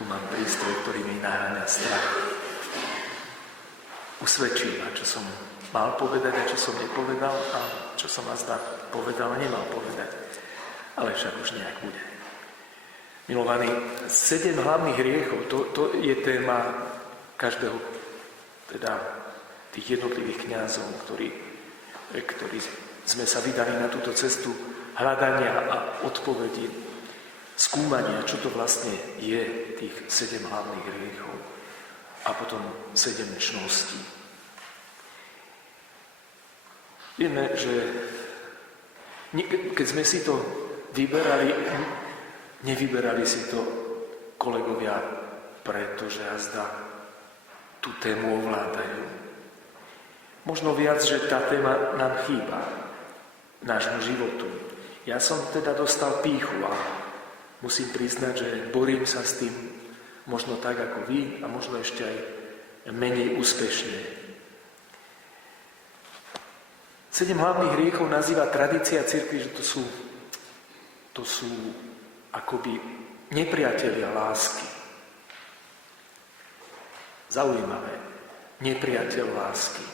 Tu mám prístroj, ktorý mi naháňa strach. Usvedčí ma, čo som mal povedať a čo som nepovedal a čo som azda povedal a nemal povedať. Ale však už nejak bude. Milovaní, 7 hlavných hriechov, to je téma každého, teda tých jednotlivých kňazov, ktorí sme sa vydali na túto cestu hľadania a odpovedí, skúmania, čo to vlastne je, tých 7 hlavných hriechov a potom 7 čností. Vieme, že keď sme si to vyberali, nevyberali si to kolegovia, pretože azda tú tému ovládajú. Možno viac, že tá téma nám chýba, nášmu životu. Ja som teda dostal pýchu a musím priznať, že borím sa s tým možno tak ako vy a možno ešte aj menej úspešne. 7 hlavných hriechov nazýva tradícia cirkvi, že to sú akoby nepriatelia lásky. Zaujímavé. Nepriateľ lásky.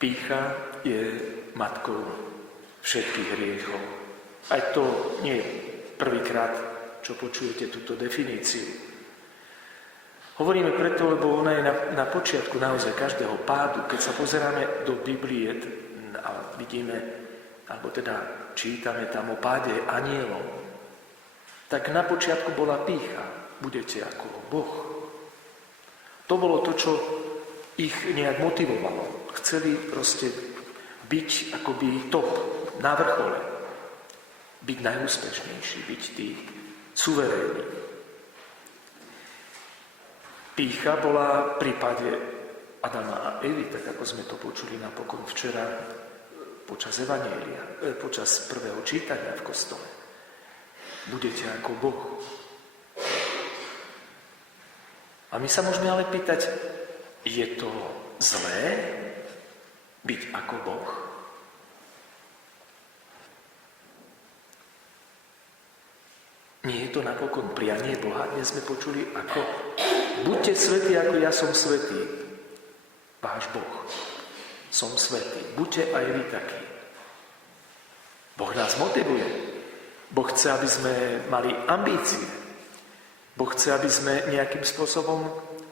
Pýcha je matkou všetkých hriechov. Aj to nie je prvýkrát, čo počujete túto definíciu. Hovoríme preto, lebo ona je na počiatku naozaj každého pádu. Keď sa pozeráme do Biblie a vidíme, alebo teda čítame tam o páde anielov, tak na počiatku bola pýcha. Budete ako Boh. To bolo to, čo ich nejak motivovalo. Chceli proste byť akoby top, na vrchole. Byť najúspešnejší, byť tí suverénni. Pýcha bola v prípade Adama a Evy, tak ako sme to počuli napokon včera počas evanjelia, počas prvého čítania v kostole. Budete ako Boh. A my sa môžeme ale pýtať, je to zlé byť ako Boh? Nie je to napokon prianie Boha? Dnes sme počuli, ako buďte svätí, ako ja som svätý. Váš Boh. Som svätý. Buďte aj vy takí. Boh nás motivuje. Boh chce, aby sme mali ambície. Boh chce, aby sme nejakým spôsobom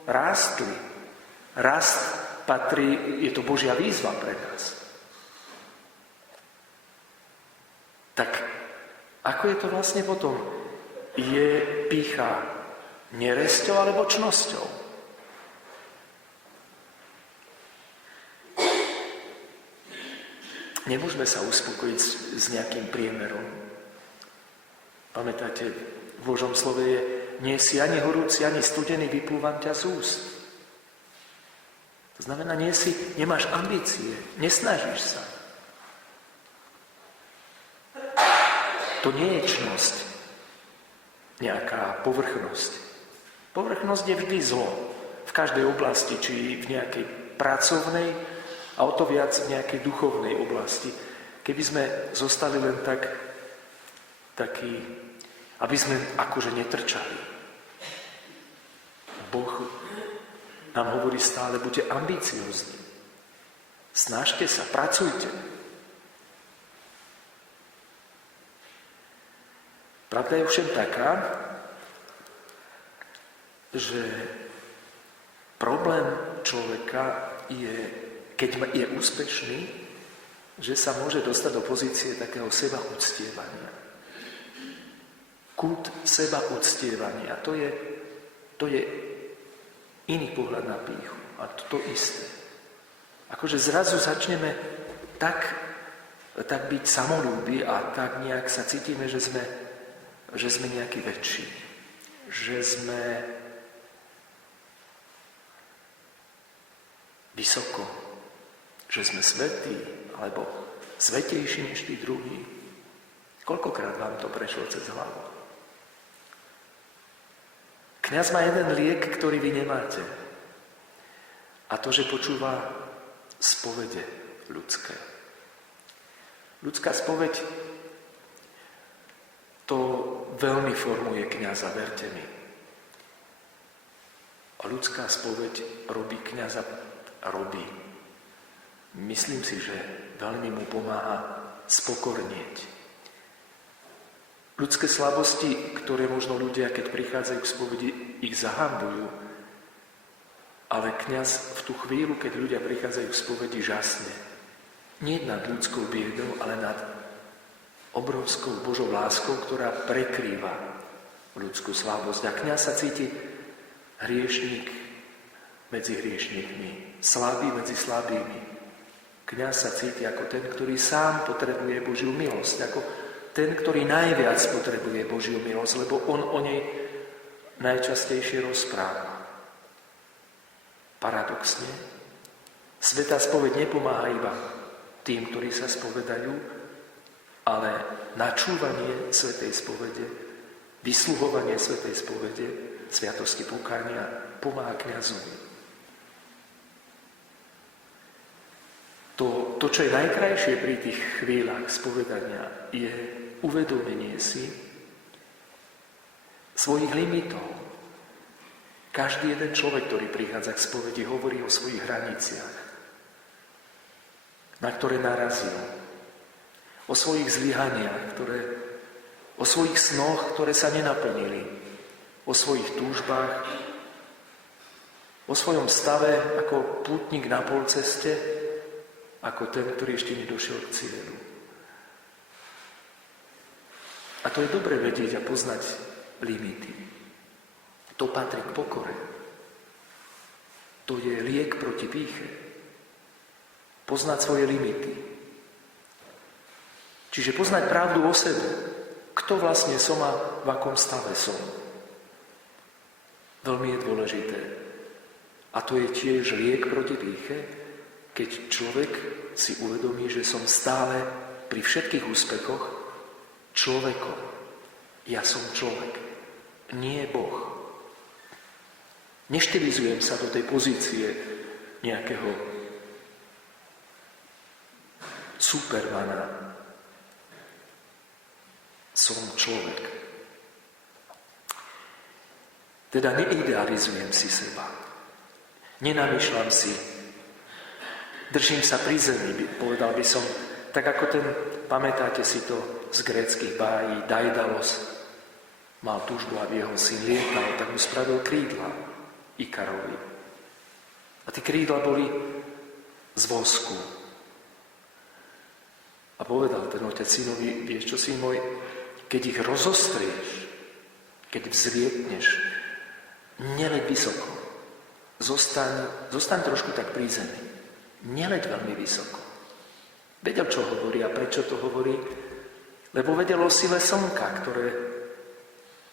rástli. Rast patrí, je to Božia výzva pre nás. Tak ako je to vlastne potom? Je pýcha neresťou alebo čnosťou? Nemôžeme sa uspokojiť s nejakým priemerom. Pamätáte, v Božom slove je, nie si ani horúci, ani studený, vyplúvam ťa z úst. To znamená, nemáš ambície, nesnažíš sa. To nie je čnosť, nejaká povrchnosť. Povrchnosť je vždy zlo. V každej oblasti, či v nejakej pracovnej, a o to viac v nejakej duchovnej oblasti. Keby sme zostali len takí, aby sme akože netrčali. Boh nám hovorí stále, buďte ambiciózni. Snažte sa, pracujte. Pravda je všem taká, že problém človeka je, keď je úspešný, že sa môže dostať do pozície takého sebaúctievania. Kult sebaúctievania, to je iný pohľad na pýchu. A to isté. Akože zrazu začneme tak byť samolúbi a tak nejak sa cítime, že sme nejaký väčší. Že sme vysoko. Že sme svätí, alebo svätejší než tí druhí. Koľkokrát vám to prešlo cez hlavu? Kňaz má jeden liek, ktorý vy nemáte. A to, že počúva spovede ľudské. Ľudská spoveď To veľmi formuje kňaza, verte mi. A ľudská spoveď robí kňaza, robí. Myslím si, že veľmi mu pomáha spokornieť. Ľudské slabosti, ktoré možno ľudia, keď prichádzajú k spovedi, ich zahambujú, ale kňaz v tú chvíľu, keď ľudia prichádzajú k spovedi, žasne. Nie nad ľudskou biedou, ale nad obrovskou Božou láskou, ktorá prekrýva ľudskú slabosť. A kňaz sa cíti hriešník medzi hriešníkmi, slabý medzi slabými. Kňaz sa cíti ako ten, ktorý sám potrebuje Božiu milosť, ako ten, ktorý najviac potrebuje Božiu milosť, lebo on o nej najčastejšie rozpráva. Paradoxne, svätá spoveď nepomáha iba tým, ktorí sa spovedajú, ale načúvanie svätej spovede, vysluhovanie svätej spovede, sviatosti pokánia pomáha kňazovi. To, čo je najkrajšie pri tých chvíľach spovedania, je uvedomenie si svojich limitov. Každý jeden človek, ktorý prichádza k spovedi, hovorí o svojich hraniciach, na ktoré narazil, o svojich zlyhaniach, o svojich snoch, ktoré sa nenaplnili, o svojich túžbách, o svojom stave ako pútnik na polceste, ako ten, ktorý ešte nedošiel k cieľu. A to je dobre vedieť a poznať limity. To patrí k pokore. To je liek proti pýche. Poznať svoje limity. Čiže poznať pravdu o sebe. Kto vlastne som a v akom stave som. Veľmi je dôležité. A to je tiež liek proti pýche, keď človek si uvedomí, že som stále pri všetkých úspechoch človekom. Ja som človek, nie Boh. Neštilizujem sa do tej pozície nejakého supermana. Som človek. Teda neidealizujem si seba. Nenamýšľam si. Držím sa pri zemi, povedal by som, tak ako ten, pamätáte si to z gréckych bájí, Daidalos mal túžbu, aby jeho syn lietal, tak mu spravil krídla Ikarovi. A tie krídla boli z vosku. A povedal ten otec synovi, vieš čo, syn môj, keď ich rozostrieš, keď vzlietneš, neleď vysoko. Zostaň trošku tak pri zemi. Neleď veľmi vysoko. Vedel, čo hovorí a prečo to hovorí, lebo vedel o sile slnka, ktoré,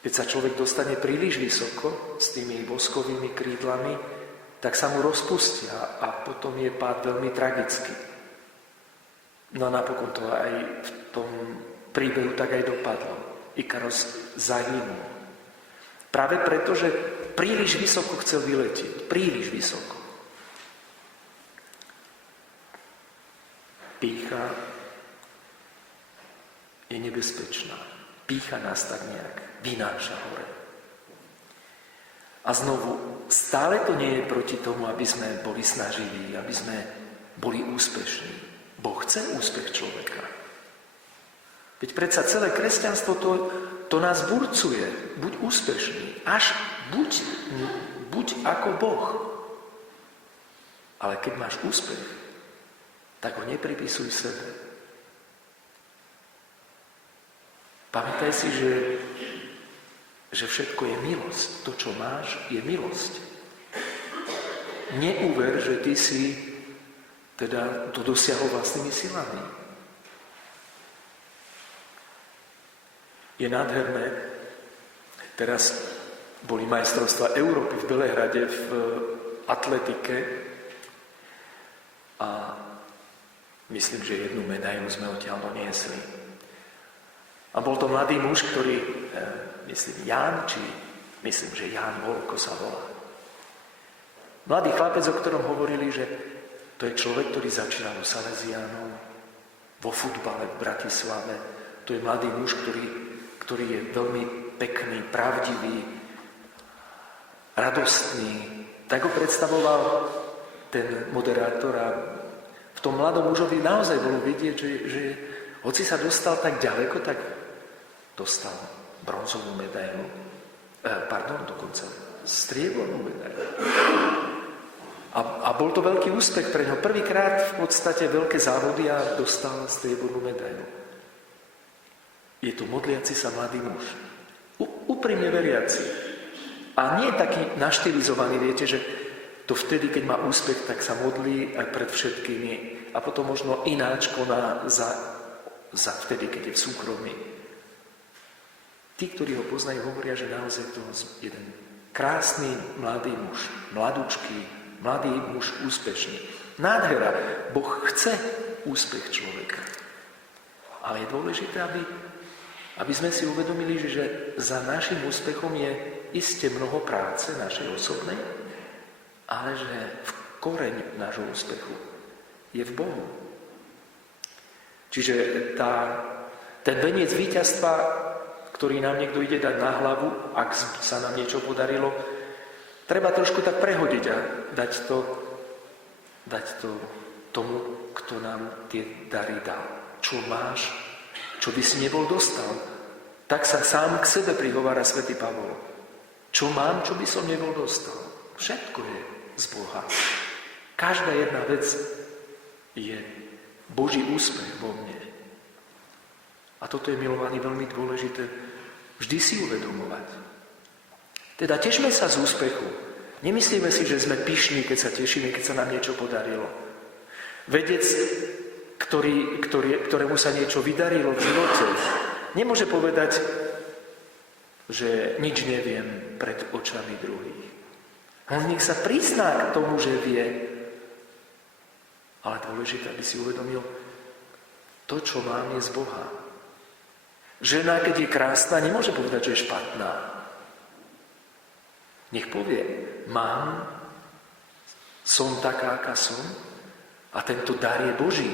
keď sa človek dostane príliš vysoko s tými voskovými krídlami, tak sa mu rozpustia a potom je pád veľmi tragický. No a napokon to aj v tom príbehu tak aj dopadlo. Ikaros zahynul. Práve preto, že príliš vysoko chcel vyletieť. Príliš vysoko. Pýcha je nebezpečná. Pýcha nás tak nejak vynáša hore. A znovu, stále to nie je proti tomu, aby sme boli snaživí, aby sme boli úspešní. Boh chce úspech človeka. Veď predsa celé kresťanstvo to nás burcuje. Buď úspešný. Buď ako Boh. Ale keď máš úspech, tak ho nepripisuj sebe. Pamätaj si, že všetko je milosť. To, čo máš, je milosť. Neuver, že ty si teda to dosiahol vlastnými silami. Je nádherné. Teraz boli majstrovstvá Európy v Belehrade v atletike a myslím, že jednu medailu sme odtiaľ doniesli. A bol to mladý muž, ktorý, myslím, že Ján Volko sa volá. Mladý chlapec, o ktorom hovorili, že to je človek, ktorý začínal u Salesiánov vo futbale v Bratislave. To je mladý muž, ktorý je veľmi pekný, pravdivý, radostný. Tak ho predstavoval ten moderátor a v tom mladom mužovi naozaj bolo vidieť, že hoci sa dostal tak ďaleko, tak dostal bronzovú medailu. Dokonca striebornú medailu. A bol to veľký úspech pre ňo. Prvýkrát v podstate veľké závody a dostal striebornú medailu. Je to modliaci sa mladý muž. Úprimne veriaci. A nie je taký naštilizovaný, viete, že to vtedy, keď má úspech, tak sa modlí aj pred všetkými. A potom možno ináč koná za vtedy, keď je v súkromí. Tí, ktorí ho poznajú, hovoria, že naozaj to je jeden krásny mladý muž, mladý muž úspešný. Nádhera. Boh chce úspech človeka. Ale je dôležité, aby sme si uvedomili, že za našim úspechom je iste mnoho práce našej osobnej, ale že v koreň nášho úspechu je v Bohu. Čiže ten veniec víťazstva, ktorý nám niekto ide dať na hlavu, ak sa nám niečo podarilo, treba trošku tak prehodiť a dať to tomu, kto nám tie dary dal. Čo máš, čo by si nebol dostal, tak sa sám k sebe prihovára svätý Pavol. Čo mám, čo by som nebol dostal. Všetko je z Boha. Každá jedna vec je Boží úspech vo mne. A toto je, milovaní, veľmi dôležité vždy si uvedomovať. Teda tešme sa z úspechu. Nemyslíme si, že sme pyšní, keď sa tešíme, keď sa nám niečo podarilo. Vedec, ktorému sa niečo vydarilo v živote, nemôže povedať, že nič neviem pred očami druhých. On nech sa prizná k tomu, že vie. Ale dôležité, aby si uvedomil, to, čo mám, je z Boha. Žena, keď je krásna, nemôže povedať, že je špatná. Nech povie, mám, som taká, aká som, a tento dar je Boží.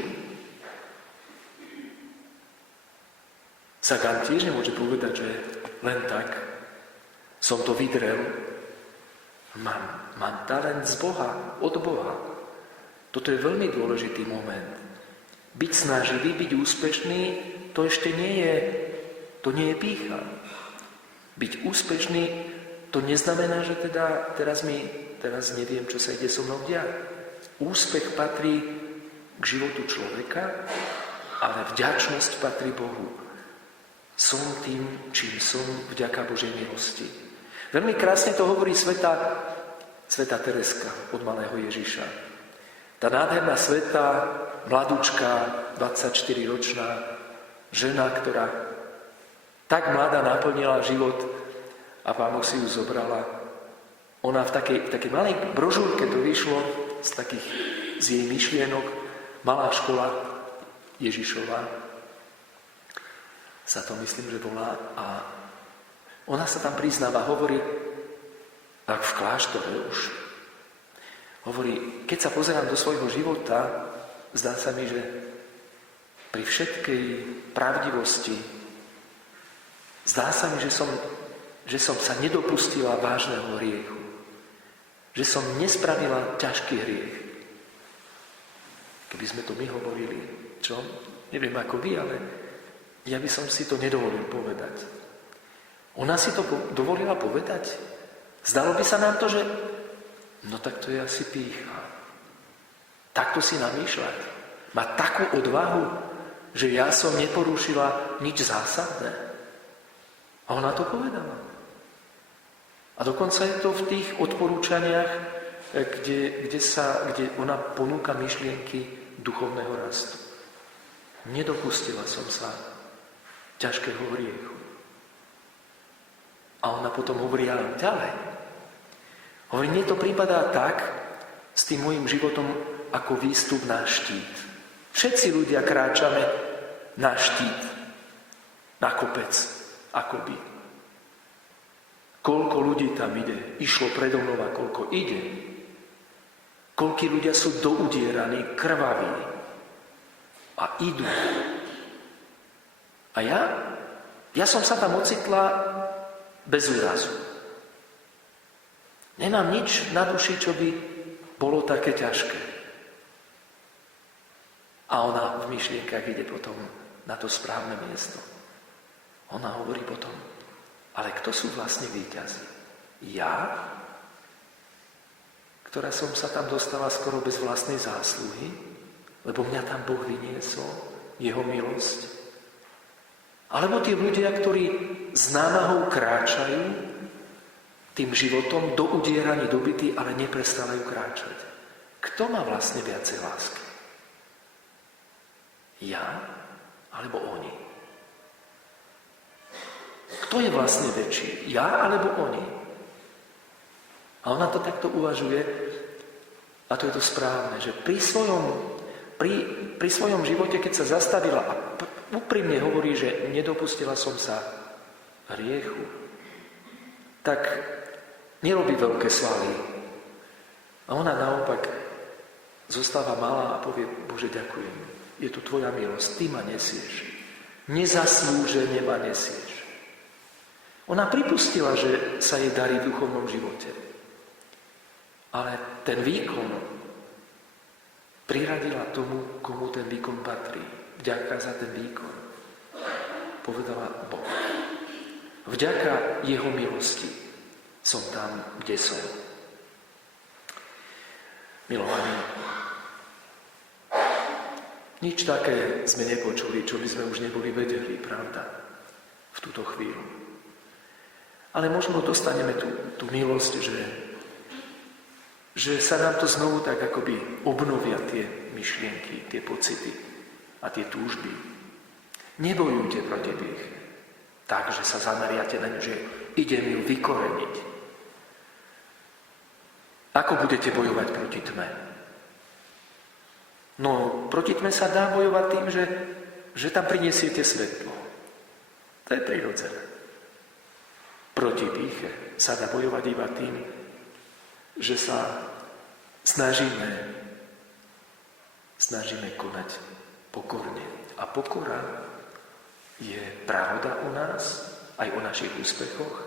Sagan tiež nemôže povedať, že len tak som to vydrel. Mám talent z Boha, od Boha. Toto je veľmi dôležitý moment. Byť snaživý, byť úspešný, to ešte nie je pýcha. Byť úspešný, to neznamená, že teraz neviem, čo sa ide so mnou diať. Úspech patrí k životu človeka, ale vďačnosť patrí Bohu. Som tým, čím som, vďaka Božej milosti. Veľmi krásne to hovorí sveta Tereska od malého Ježiša. Tá nádherná sveta, mladúčka, 24-ročná žena, ktorá tak mladá naplnila život a Pán Boh si ju zobrala. Ona v takej malej brožúrke to vyšlo z jej myšlienok, malá škola Ježišova, sa to myslím, že volá, a ona sa tam priznáva, hovorí, ak v kláštore už, hovorí, keď sa pozerám do svojho života, zdá sa mi, že pri všetkej pravdivosti zdá sa mi, že som sa nedopustila vážneho hriechu, že som nespravila ťažký hriech. Keby sme to my hovorili, čo? Neviem ako vy, ale ja by som si to nedovolil povedať. Ona si to dovolila povedať? Zdalo by sa nám to, že no tak to je asi pýcha. Takto si namýšľať. Má takú odvahu, že ja som neporušila nič zásadné. A ona to povedala. A dokonca je to v tých odporúčaniach, kde ona ponúka myšlienky duchovného rastu. Nedopustila som sa ťažkého hriechu. A ona potom hovorí ďalej. Hovorí, mne to prípadá tak s tým môjim životom ako výstup na štít. Všetci ľudia kráčame na štít, na kopec, akoby. Koľko ľudí tam ide, išlo predo mnou a koľko ide. Koľkí ľudia sú doudieraní, krvaví a idú. A ja Ja som sa tam ocitla bez úrazu. Nemám nič na duši, čo by bolo také ťažké. A ona v myšlienkach ide potom na to správne miesto. Ona hovorí potom, ale kto sú vlastne víťazi? Ja, ktorá som sa tam dostala skoro bez vlastnej zásluhy, lebo mňa tam Boh vyniesol, jeho milosť. Alebo tí ľudia, ktorí s námahou kráčajú tým životom do udieraní dobytí, ale neprestávajú kráčať. Kto má vlastne viacej lásky? Ja alebo oni? Kto je vlastne väčší? Ja alebo oni? A ona to takto uvažuje a to je to správne, že pri svojom živote, keď sa zastavila a úprimne hovorí, že nedopustila som sa hriechu, tak nerobí veľké svaly. A ona naopak zostáva malá a povie, Bože, ďakujem. Je to tvoja milosť, ty ma nesieš. Nezaslúžene ma nesieš. Ona pripustila, že sa jej darí v duchovnom živote. Ale ten výkon priradila tomu, komu ten výkon patrí. Vďaka za ten výkon. Povedala Boh. Vďaka jeho milosti som tam, kde som. Milovaní, nič také sme nepočuli, čo by sme už neboli vedeli, pravda, v túto chvíľu. Ale možno dostaneme tú milosť, že sa nám to znovu tak akoby obnovia tie myšlienky, tie pocity a tie túžby. Nebojujte proti hriechu tak, že sa zameriate na ňu, že idem ju vykoreniť. Ako budete bojovať proti tme? No, proti tme sa dá bojovať tým, že tam prinesiete svetlo. To je prirodzené. Proti pýche sa dá bojovať iba tým, že sa snažíme konať pokorne. A pokora je pravda o nás, aj o našich úspechoch,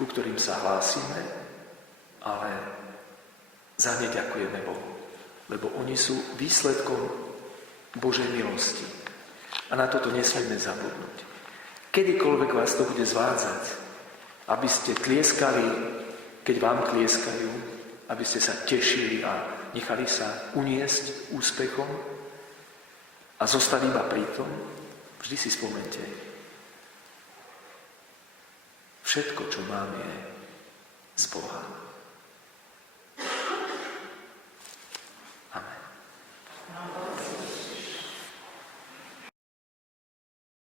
ku ktorým sa hlásime, ale za ne ďakujeme Bohu. Lebo oni sú výsledkom Božej milosti. A na toto nesmieme zabudnúť. Kedykoľvek vás to bude zvádzať, aby ste tlieskali, keď vám tlieskajú, aby ste sa tešili a nechali sa uniesť úspechom a zostali iba pri tom, vždy si spomente. Všetko, čo mám, je z Boha.